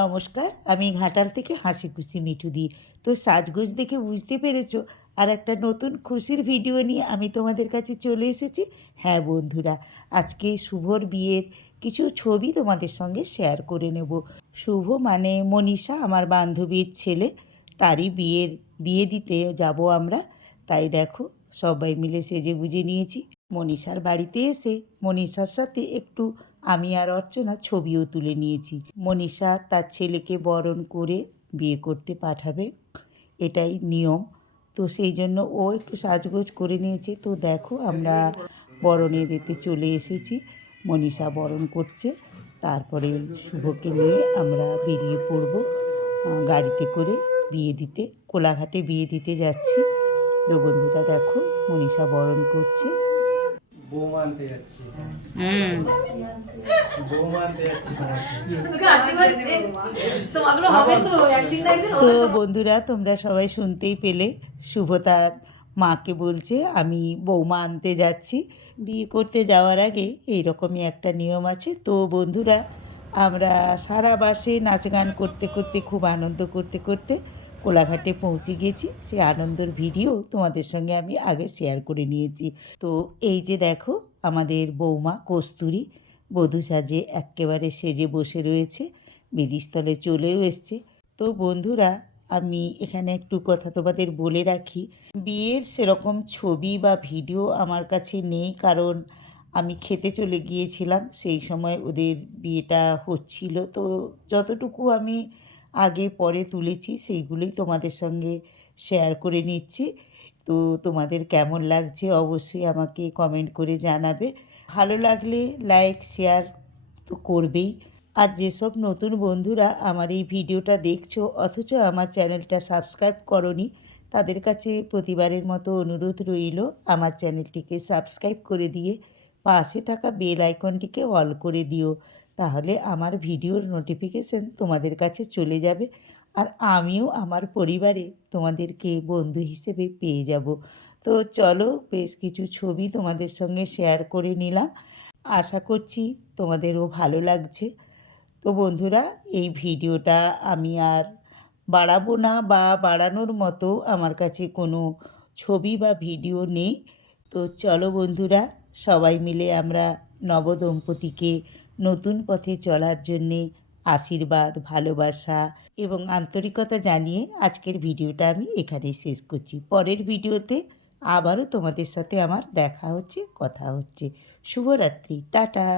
নমস্কার, আমি ঘাটাল থেকে হাসি খুশি মিঠু দি। তো সাজগোজ দেখে বুঝতে পেরেছো, আর একটা নতুন খুশির ভিডিও নিয়ে আমি তোমাদের কাছে চলে এসেছি। হ্যাঁ বন্ধুরা, আজকে শুভর বিয়ের কিছু ছবি তোমাদের সঙ্গে শেয়ার করে নেব। শুভ মানে মনীষা, আমার বান্ধবীর ছেলে, তারই বিয়ে দিতে যাব আমরা। তাই দেখো, সবাই মিলে সেজে গুজে নিয়েছি। মনীষার বাড়িতে এসে মনীষার সাথে একটু আমি আর অর্চনা ছবিও তুলে নিয়েছি। মনীষা তার ছেলেকে বরণ করে বিয়ে করতে পাঠাবে, এটাই নিয়ম। তো সেই জন্য ও একটু সাজগোজ করে নিয়েছে। তো দেখো, আমরা বরণের এতে চলে এসেছি। মনীষা বরণ করছে, তারপরে শুভকে নিয়ে আমরা বেরিয়ে পড়ব গাড়িতে করে বিয়ে দিতে। কোলাঘাটে বিয়ে দিতে যাচ্ছি। তো বন্ধুরা দেখো, মনীষা বরণ করছে। বৌমা আনতে যাচ্ছি। হুম। বৌমা আনতে যাচ্ছি তো বন্ধুরা, তোমরা সবাই শুনতেই পেলে, শুভ তার মাকে বলছে আমি বৌমা আনতে যাচ্ছি। বিয়ে করতে যাওয়ার আগে এইরকমই একটা নিয়ম আছে। তো বন্ধুরা, আমরা সারা বাসে নাচ গান করতে করতে, খুব আনন্দ করতে করতে কোলাঘাটে পৌঁছে গেছি। সেই আনন্দের ভিডিও তোমাদের সঙ্গে আমি আগে শেয়ার করে নিয়েছি। তো এই যে দেখো, আমাদের বৌমা কস্তুরী বধূ সাজে এক্কেবারে সেজে বসে রয়েছে, বেদিস্থলে চলেও এসছে। তো বন্ধুরা, আমি এখানে একটু কথা তোমাদের বলে রাখি, বিয়ের সেরকম ছবি বা ভিডিও আমার কাছে নেই, কারণ আমি খেতে চলে গিয়েছিলাম সেই সময় ওদের বিয়েটা হচ্ছিল। তো যতটুকু আমি আগে পরে তুলেছি সেইগুলোই তোমাদের সঙ্গে শেয়ার করে নিচ্ছি। তো তোমাদের কেমন লাগছে অবশ্যই আমাকে কমেন্ট করে জানাবে। ভালো লাগলে লাইক শেয়ার তো করবেই। আর যেসব নতুন বন্ধুরা আমার এই ভিডিওটা দেখছো অথচ আমার চ্যানেলটা সাবস্ক্রাইব করনি, তাদের কাছে প্রতিবারের মতো অনুরোধ রইল, আমার চ্যানেলটিকে সাবস্ক্রাইব করে দিয়ে পাশে থাকা বেল আইকনটিকে অল করে দিও। তাহলে আমার ভিডিওর নোটিফিকেশন তোমাদের কাছে চলে যাবে, আর আমিও আমার পরিবারে তোমাদেরকে বন্ধু হিসেবে পেয়ে যাব। তো চলো, বেশ কিছু ছবি তোমাদের সঙ্গে শেয়ার করে নিলাম। আশা করছি তোমাদেরও ভালো লাগছে। তো বন্ধুরা, এই ভিডিওটা আমি আর বাড়াবো না, বা বাড়ানোর মতো আমার কাছে কোনো ছবি বা ভিডিও নেই। তো চলো বন্ধুরা, সবাই মিলে আমরা নবদম্পতিকে নতুন পথে চলার জন্যে আশীর্বাদ, ভালোবাসা এবং আন্তরিকতা জানিয়ে আজকের ভিডিওটা আমি এখানেই শেষ করছি। পরের ভিডিওতে আবারও তোমাদের সাথে আমার দেখা হচ্ছে, কথা হচ্ছে। শুভরাত্রি, টাটা।